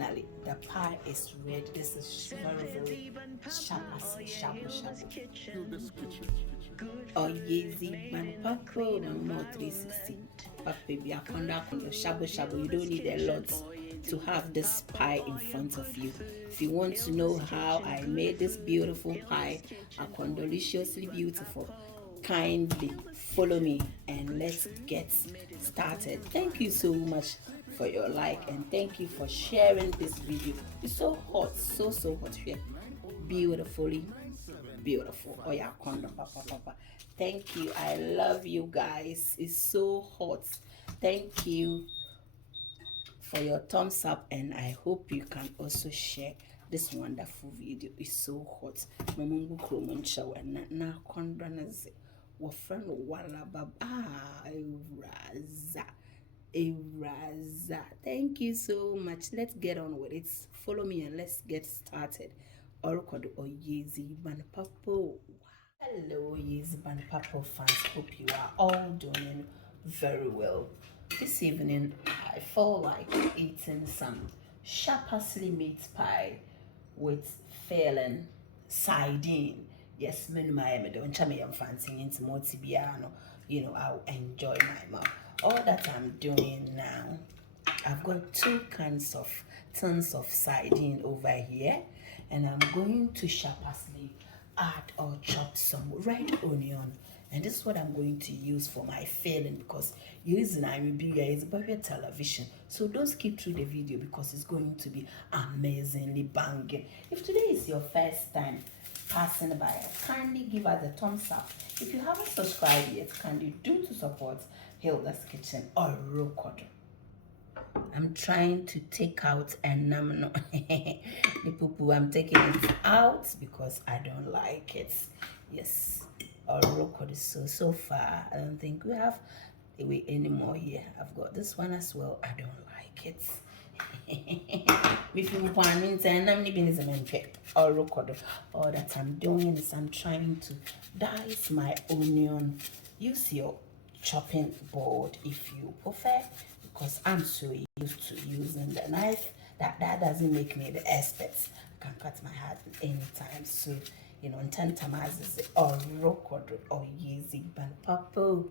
finally the pie is ready. This is very sharp as sharp. Oh yeezy man papa more 360 papa be akonda shabu shabu. You don't need a lot to have this pie in front of you. If you want to know how I made this beautiful pie, deliciously beautiful, kindly follow me and let's get started. Thank you so much for your like and thank you for sharing this video. It's so hot, so hot here. Beautifully beautiful. Oh yeah, condo papa. Thank you. I love you guys. It's so hot. Thank you for your thumbs up and I hope you can also share this wonderful video. It's so hot. Mamungu kromuncha na kondo naze. Wafran wala Eraza. Thank you so much. Let's get on with it. Follow me and let's get started. Orokodo Oyezi Banpapo. Hello, Yezi Banpapo fans. Hope you are all doing very well. This evening, I felt like eating some sharp parsley meat pie with filling sardine. Yes, I don't chame am fancy into motibiano. I'll enjoy my mouth. All that I'm doing now, I've got 2 tons of sardine over here, and I'm going to sharp parsley, add or chop some red onion, and this is what I'm going to use for my filling because using Arabia is very television. So don't skip through the video because it's going to be amazingly banging. If today is your first time passing by, kindly give us a thumbs up. If you haven't subscribed yet, kindly do to support Hilda's Kitchen or Rokodo. I'm trying to take out and the poo-poo. I'm taking it out because I don't like it. Yes, or Rokodo. So far I don't think we have away anymore here. I've got this one as well. I don't like it. All that I'm doing is I'm trying to dice my onion. Use your chopping board if you prefer, because I'm so used to using the knife that doesn't make me the expert. I can cut my heart anytime. So in 10 times or rokodo or yeezy banpapo.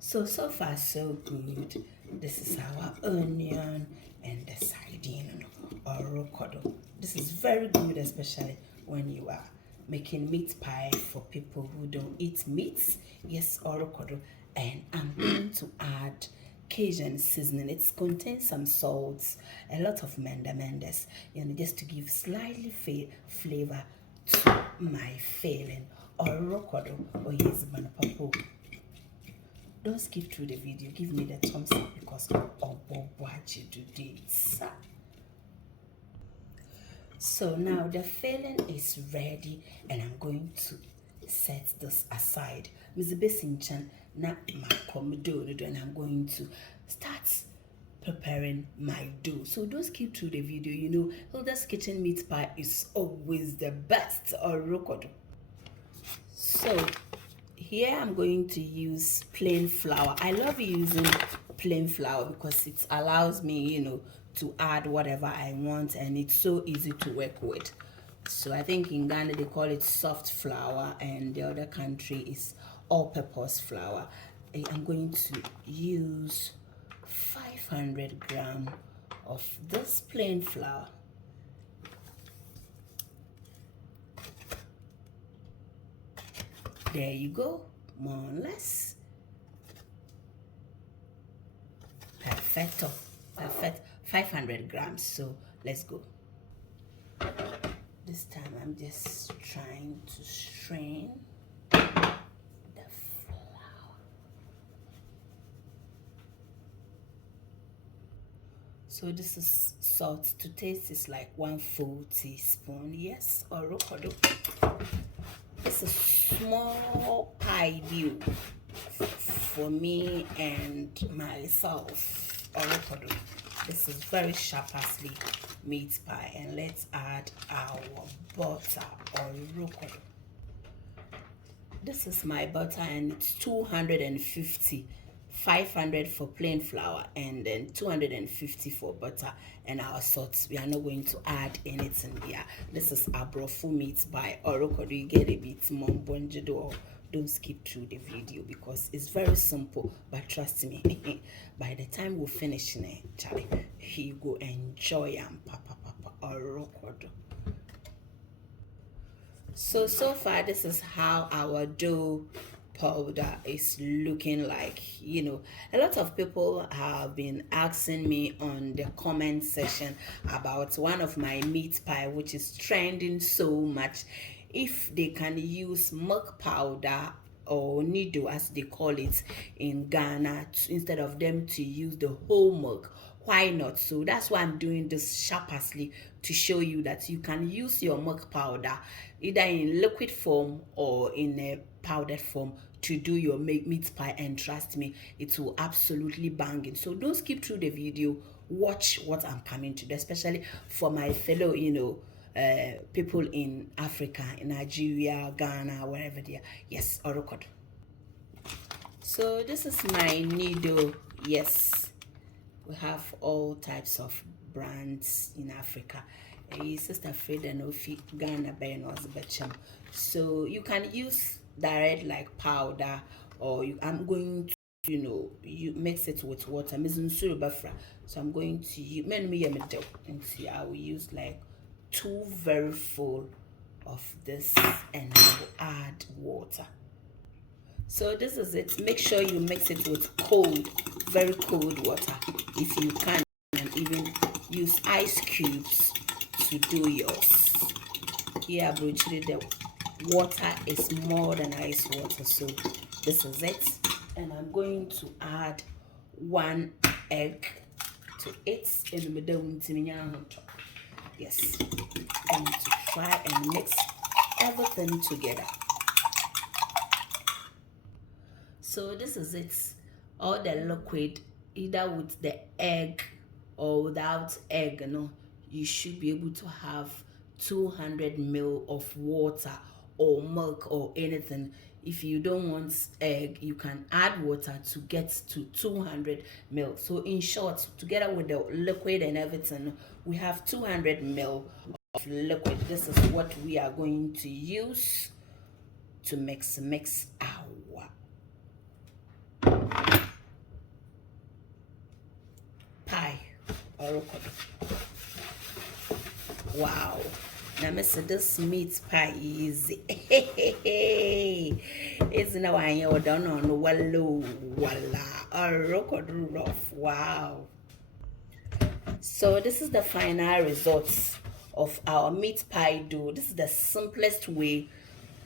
So far so good. This is our onion and the sardine or rokodo. This is very good, especially when you are making meat pie for people who don't eat meats. Yes, or rokodo. And I'm going to add Cajun seasoning. It contains some salts, a lot of mendes, just to give slightly flavor to my filling or rokodo or yes banpapo. Don't skip through the video. Give me the thumbs up because of what you do this. So now the filling is ready and I'm going to set this aside. And I'm going to start preparing my dough. So don't skip through the video. Hilda's Kitchen meat pie is always the best or rokodo. So here I'm going to use plain flour. I love using plain flour because it allows me, to add whatever I want and it's so easy to work with. So I think in Ghana they call it soft flour and the other country is all-purpose flour. I'm going to use 500 grams of this plain flour. There you go, more or less. Perfecto, perfect. 500 grams. So let's go. This time I'm just trying to strain the flour. So this is salt to taste. Is like 1 full teaspoon. Yes, or rokodo. It's a small pie view for me and myself. Rokodo. This is very sharp parsley meat pie, and let's add our butter or rokodo. This is my butter and it's 250 500 for plain flour, and then 250 for butter and our salt. We are not going to add anything here. This is abrofu meat by Oroko. You get a bit more bonjour. Don't skip through the video because it's very simple, but trust me, by the time we finish, Charlie, he go enjoy and papa Oroko. So far this is how our dough powder is looking like. A lot of people have been asking me on the comment section about one of my meat pie, which is trending so much, if they can use milk powder or nido as they call it in Ghana instead of them to use the whole milk. Why not? So that's why I'm doing this sharply, to show you that you can use your milk powder either in liquid form or in a powdered form to do your meat pie, and trust me, it will absolutely bang it. So don't skip through the video, watch what I'm coming to do, especially for my fellow people in Africa, in Nigeria, Ghana, wherever they are. Yes, or record. So this is my needle. Yes, we have all types of brands in Africa. Sister Freda no fi Ghana Benos Becham. So you can use direct like powder, or I'm going to you mix it with water. So I'm going to use and see I will use like 2 very full of this, and I will add water. So this is it. Make sure you mix it with cold, very cold water. If you can, and even use ice cubes to do yours. Here, actually, the water is more than ice water. So this is it. And I'm going to add 1 egg to it in the middle. Yes. And to try and mix everything together. So this is it. All the liquid, either with the egg or without egg, you should be able to have 200 ml of water or milk or anything. If you don't want egg, you can add water to get to 200 ml. So in short, together with the liquid and everything, we have 200 ml of liquid. This is what we are going to use to mix our pie. Wow. Now, Mr. This meat pie is it's now I know down on wallow rough. Wow. So this is the final results of our meat pie dough. This is the simplest way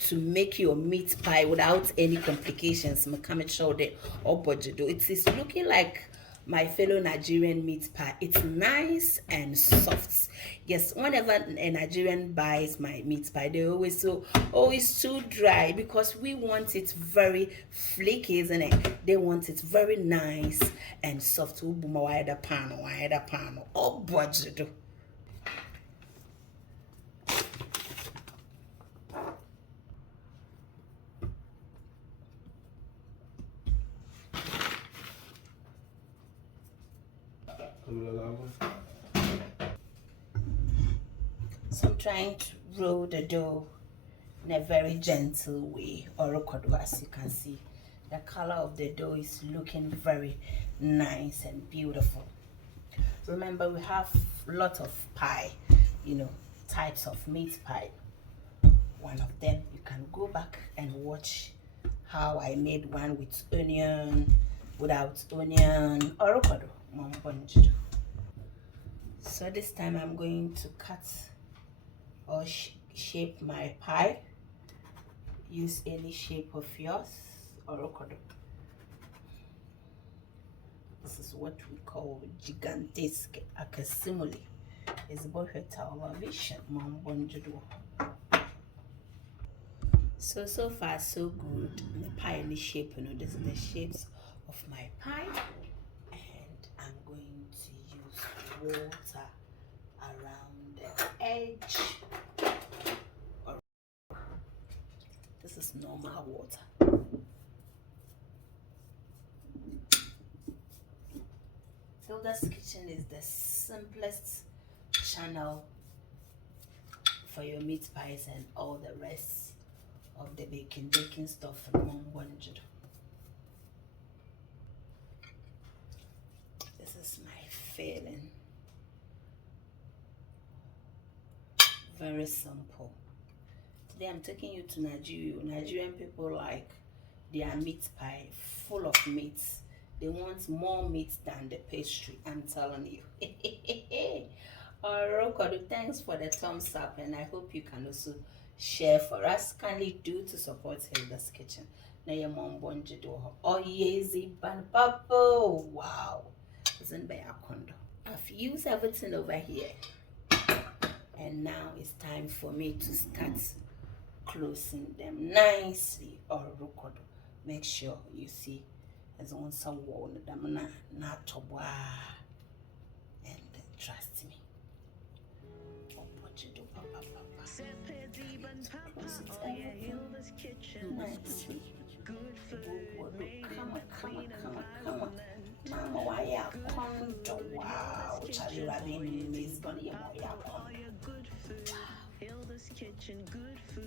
to make your meat pie without any complications. It is looking like my fellow Nigerian meat pie. It's nice and soft. Yes, whenever a Nigerian buys my meat pie, they always say, oh, it's too dry, because we want it very flaky, isn't it? They want it very nice and soft. Oh, budget. So I'm trying to roll the dough in a very gentle way, or as you can see. The color of the dough is looking very nice and beautiful. Remember, we have a lot of pie, types of meat pie. One of them, you can go back and watch how I made one with onion, without onion, or so this time I'm going to cut or shape my pie. Use any shape of yours, or this is what we call gigantesque akasimuli. Is about her television. So far so good. The pie in the shape, this is the shapes of my pie, and I'm going to use water around the edge. This is normal water. Hilda's Kitchen is the simplest channel for your meat pies and all the rest of the baking stuff from Mongwanjid. This is my feeling. Very simple. Today I'm taking you to Nigeria. Nigerian people like their meat pie full of meat. They want more meat than the pastry, I'm telling you. Alright, thanks for the thumbs up, and I hope you can also share for us. Kindly do to support Hilda's Kitchen. Na your mom bonje do. Oh yezi ban papo. Wow. Isn't by a condo. I've used everything over here. And now it's time for me to start closing them nicely. Alright, make sure you see as on some wall them not to and trust me. Nicely. Come on. Mama, why ya condo? Wow, Charlie Rabin is gonna be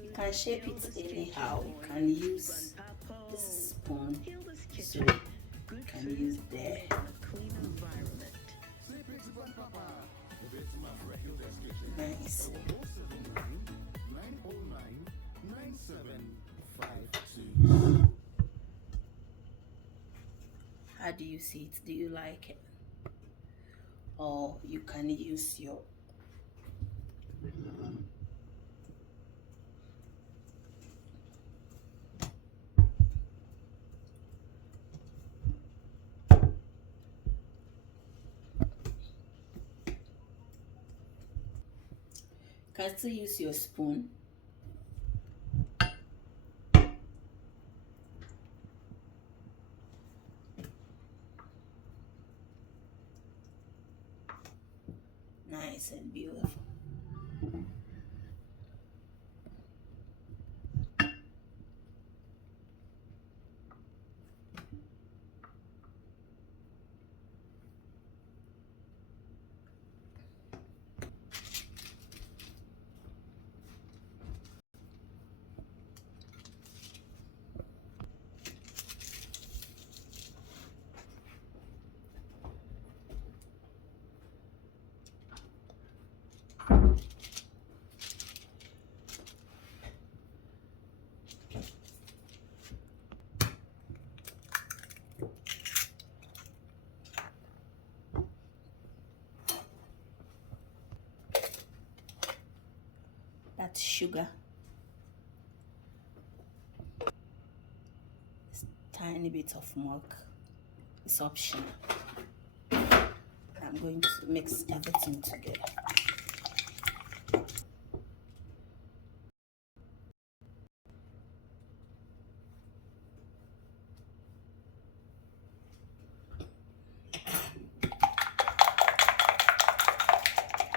you can shape it anyhow. You can use this spoon, so you can use there. Nice. How do you see it? Do you like it? Or you can use your can still use your spoon. Nice and beautiful. That's sugar. It's tiny bit of milk. It's optional. I'm going to mix everything together.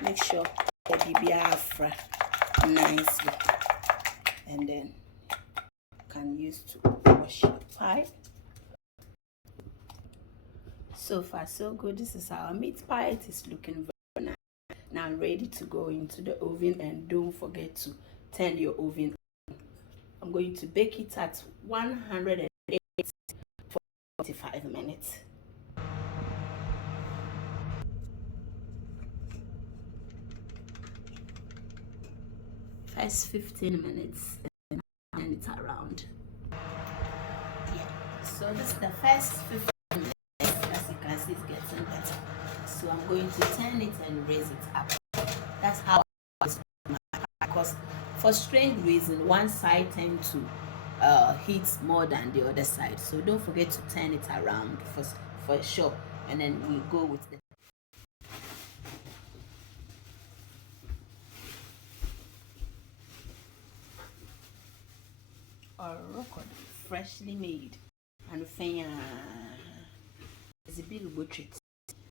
Make sure that you be afra nicely, and then you can use to wash your pie. So far so good. This is our meat pie. It is looking very nice. Now ready to go into the oven, and don't forget to turn your oven on. I'm going to bake it at 180 for 45 minutes. First 15 minutes and turn it around. Yeah, so this is the first 15 minutes. As you can see, it's getting better. So I'm going to turn it and raise it up. That's how I was, because for strange reason one side tends to heat more than the other side. So don't forget to turn it around for sure, and then we'll go with the record freshly made and it's a bit treat.